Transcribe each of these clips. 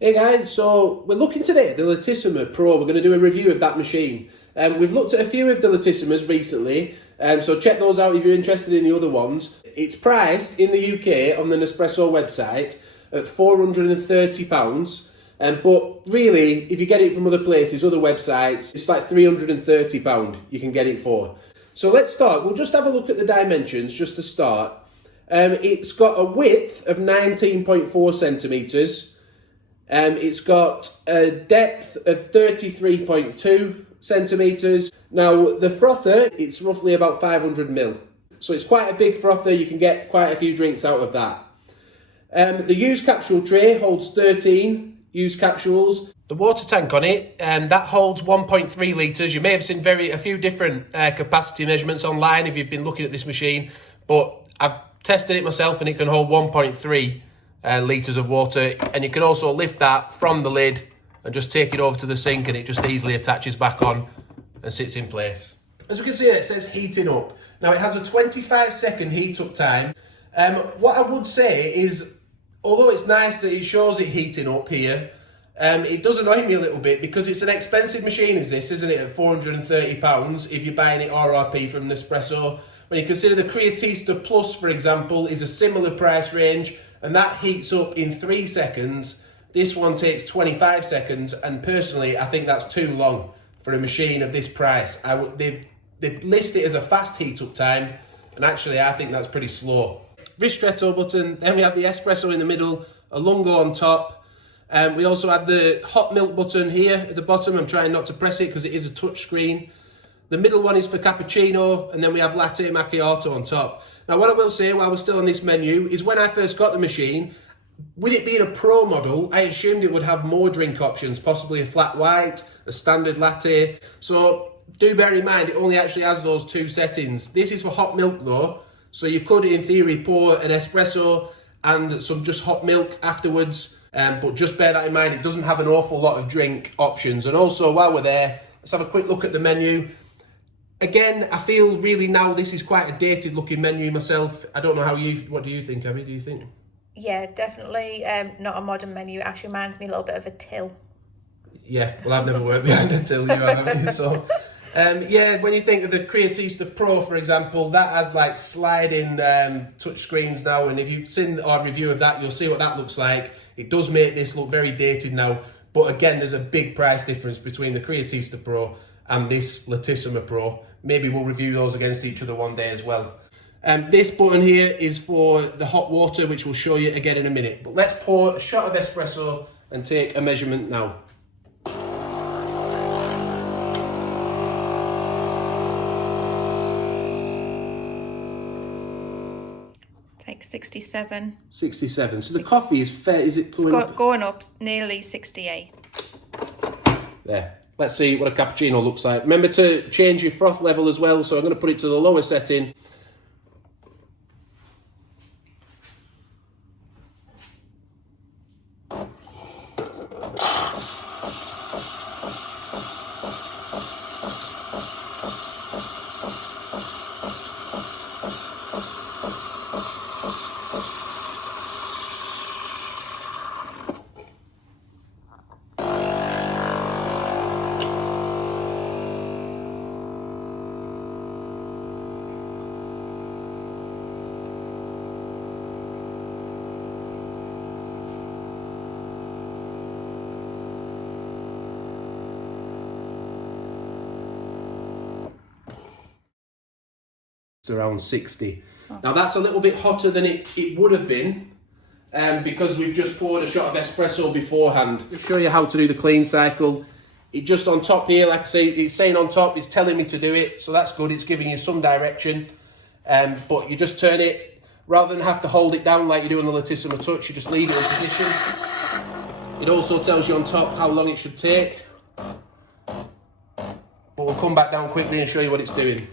Hey guys, so we're looking today at the Lattissima Pro. We're going to do a review of that machine. We've looked at a few of the Latissimas recently, so check those out if you're interested in the other ones. It's priced in the UK on the Nespresso website at £430, but really, if you get it from other places, other websites, it's like £330 you can get it for. So let's start. We'll just have a look at the dimensions just to start. It's got a width of 19.4 centimetres. It's got a depth of 33.2 centimetres. Now, the frother, it's roughly about 500ml. So it's quite a big frother. You can get quite a few drinks out of that. The used capsule tray holds 13 used capsules. The water tank on it, that holds 1.3 litres. You may have seen a few different capacity measurements online if you've been looking at this machine, but I've tested it myself and it can hold 1.3 litres of water, and you can also lift that from the lid and just take it over to the sink and it just easily attaches back on and sits in place. As you can see, it says heating up. Now it has a 25-second heat up time. What I would say is, although it's nice that it shows it heating up here, it does annoy me a little bit because it's an expensive machine, isn't it, at £430 if you're buying it RRP from Nespresso. When you consider the Creatista Plus, for example, is a similar price range, and that heats up in 3 seconds. This one takes 25 seconds, and personally, I think that's too long for a machine of this price. They list it as a fast heat up time, and actually, I think that's pretty slow. Ristretto button, then we have the espresso in the middle, a lungo on top. We also have the hot milk button here at the bottom. I'm trying not to press it because it is a touch screen. The middle one is for cappuccino, and then we have latte, macchiato on top. Now, what I will say while we're still on this menu is when I first got the machine, with it being a pro model, I assumed it would have more drink options, possibly a flat white, a standard latte. So do bear in mind, it only actually has those two settings. This is for hot milk though, so you could, in theory, pour an espresso and some just hot milk afterwards. But just bear that in mind, it doesn't have an awful lot of drink options. And also, while we're there, let's have a quick look at the menu. Again, I feel really now this is quite a dated looking menu myself. I don't know what do you think, Abby? Do you think? Yeah, definitely not a modern menu. It actually reminds me a little bit of a till. Yeah, well, I've never worked behind a till, you haven't. So, yeah, when you think of the Creatista Pro, for example, that has like sliding touch screens now. And if you've seen our review of that, you'll see what that looks like. It does make this look very dated now. But again, there's a big price difference between the Creatista Pro and this Lattissima Pro. Maybe we'll review those against each other one day as well. This button here is for the hot water, which we'll show you again in a minute. But let's pour a shot of espresso and take a measurement now. Like 67. 67. So the coffee is fair. Is it going up? Going up nearly 68. There. Let's see what a cappuccino looks like. Remember to change your froth level as well. So I'm going to put it to the lower setting. Around 60. Now that's a little bit hotter than it would have been because we've just poured a shot of espresso beforehand. I'll show you how to do the clean cycle. It just on top here, like I say, it's saying on top, it's telling me to do it, so that's good. It's giving you some direction, but you just turn it, rather than have to hold it down like you do on the Lattissima Touch, you just leave it in position. It also tells you on top how long it should take, but we'll come back down quickly and show you what it's doing.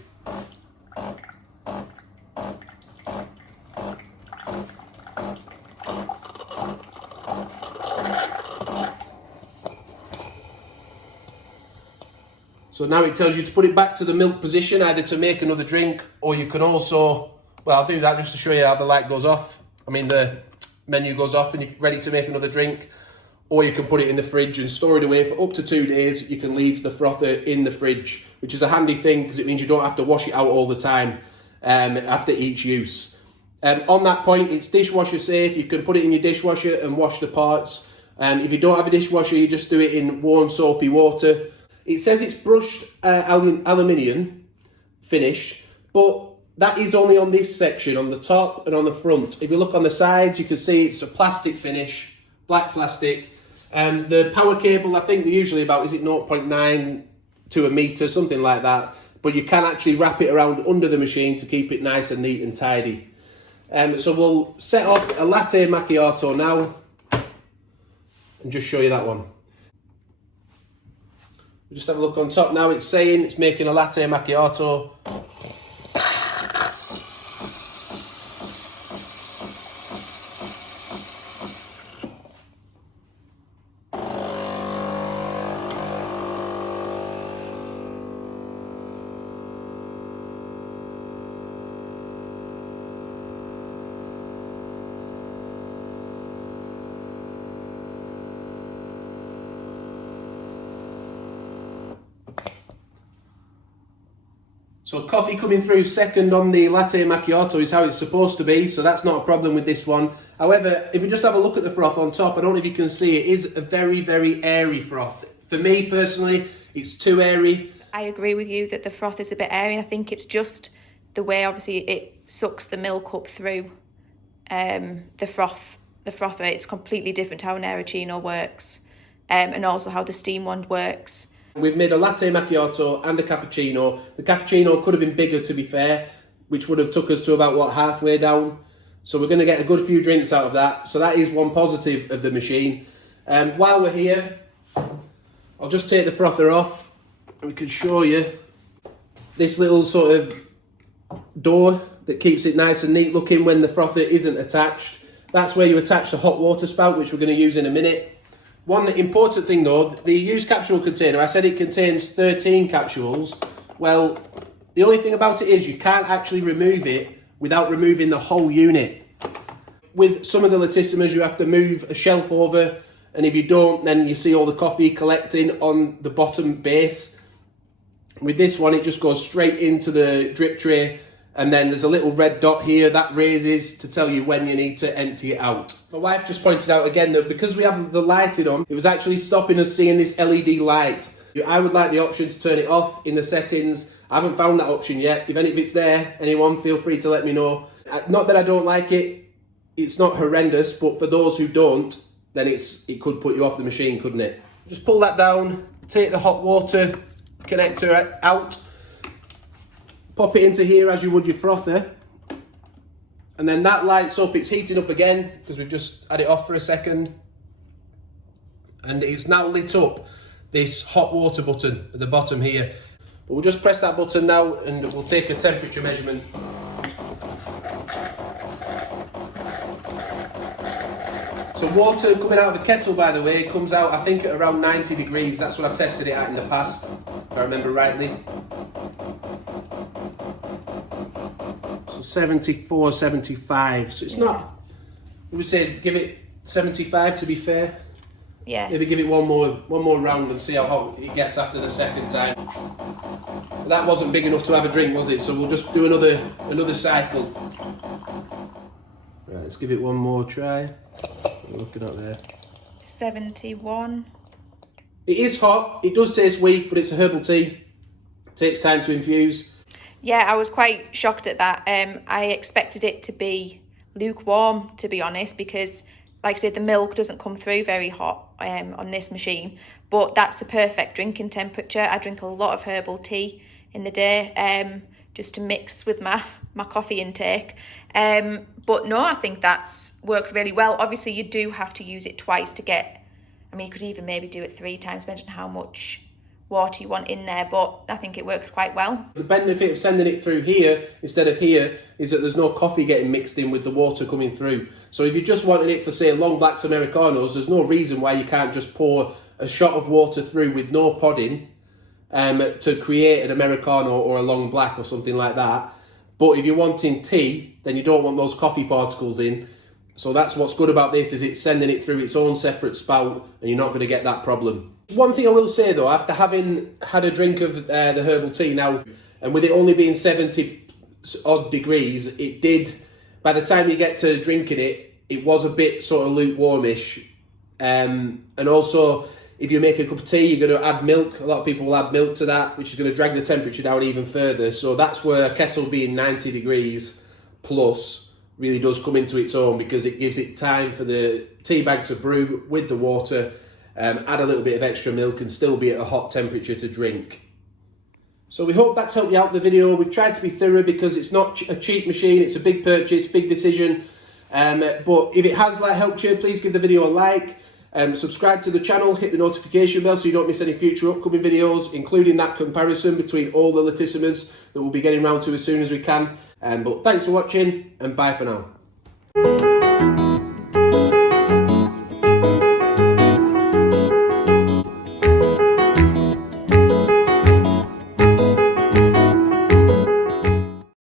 So now it tells you to put it back to the milk position, either to make another drink, or you can also, well, I'll do that just to show you how the light goes off. I mean, the menu goes off and you're ready to make another drink. or you can put it in the fridge and store it away for up to 2 days. You can leave the frother in the fridge, which is a handy thing because it means you don't have to wash it out all the time after each use. On that point, it's dishwasher safe. You can put it in your dishwasher and wash the parts. If you don't have a dishwasher, you just do it in warm soapy water. It says it's brushed aluminium finish, but that is only on this section, on the top and on the front. If you look on the sides, you can see it's a plastic finish, black plastic. The power cable, I think they're usually about, is it 0.9 to a metre, something like that. But you can actually wrap it around under the machine to keep it nice and neat and tidy. So we'll set off a latte macchiato now and just show you that one. We'll just have a look on top now. It's saying it's making a latte macchiato. So coffee coming through second on the latte macchiato is how it's supposed to be, so that's not a problem with this one. However, if you just have a look at the froth on top, I don't know if you can see, it is a very, very airy froth. For me personally, it's too airy. I agree with you that the froth is a bit airy, and I think it's just the way, obviously, it sucks the milk up through the frother. It's completely different to how an Aeroccino works, and also how the steam wand works. We've made a latte macchiato and a cappuccino. The cappuccino could have been bigger, to be fair, which would have took us to about, what, halfway down. So we're going to get a good few drinks out of that. So that is one positive of the machine. While we're here, I'll just take the frother off and we can show you this little sort of door that keeps it nice and neat looking when the frother isn't attached. That's where you attach the hot water spout, which we're going to use in a minute. One important thing though, the used capsule container, I said it contains 13 capsules. Well, the only thing about it is you can't actually remove it without removing the whole unit. With some of the Lattisimas, you have to move a shelf over, and if you don't, then you see all the coffee collecting on the bottom base. With this one, it just goes straight into the drip tray, and then there's a little red dot here that raises to tell you when you need to empty it out. My wife just pointed out again that because we have the lighting on, it was actually stopping us seeing this LED light. I would like the option to turn it off in the settings. I haven't found that option yet. If any of it's there, anyone, feel free to let me know. Not that I don't like it, it's not horrendous, but for those who don't, then it could put you off the machine, couldn't it? Just pull that down, take the hot water connector out, pop it into here as you would your frother, and then that lights up. It's heating up again because we've just had it off for a second, and it's now lit up this hot water button at the bottom here. But we'll just press that button now and we'll take a temperature measurement. So water coming out of the kettle, by the way, comes out I think at around 90 degrees. That's what I've tested it at in the past, if I remember rightly. So 74, 75. So it's not, we would say give it 75 to be fair. Yeah. Maybe give it one more round and see how hot it gets after the second time. But that wasn't big enough to have a drink, was it? So we'll just do another cycle. Right, let's give it one more try. We're looking up there. 71. It is hot. It does taste weak, but it's a herbal tea. It takes time to infuse. Yeah, I was quite shocked at that. I expected it to be lukewarm, to be honest, because, like I said, the milk doesn't come through very hot on this machine. But that's the perfect drinking temperature. I drink a lot of herbal tea in the day, just to mix with my coffee intake. But no, I think that's worked really well. Obviously, you do have to use it twice to get, I mean, you could even maybe do it 3 times, depending on how much water you want in there, but I think it works quite well. The benefit of sending it through here instead of here is that there's no coffee getting mixed in with the water coming through. So if you just wanted it for, say, long blacks Americanos, there's no reason why you can't just pour a shot of water through with no podding to create an Americano or a long black or something like that. But if you're wanting tea, then you don't want those coffee particles in. So that's what's good about this, is it's sending it through its own separate spout, and you're not going to get that problem. One thing I will say though, after having had a drink of the herbal tea now, and with it only being 70 odd degrees, it did, by the time you get to drinking it, it was a bit sort of lukewarmish. And also, if you make a cup of tea, you're going to add milk. A lot of people will add milk to that, which is going to drag the temperature down even further. So that's where a kettle being 90 degrees plus really does come into its own, because it gives it time for the tea bag to brew with the water, add a little bit of extra milk and still be at a hot temperature to drink. So we hope that's helped you out in the video. We've tried to be thorough because it's not a cheap machine, it's a big purchase, big decision. But if it has helped you, please give the video a like, subscribe to the channel, hit the notification bell so you don't miss any future upcoming videos, including that comparison between all the Lattisimas that we'll be getting round to as soon as we can. But thanks for watching, and bye for now.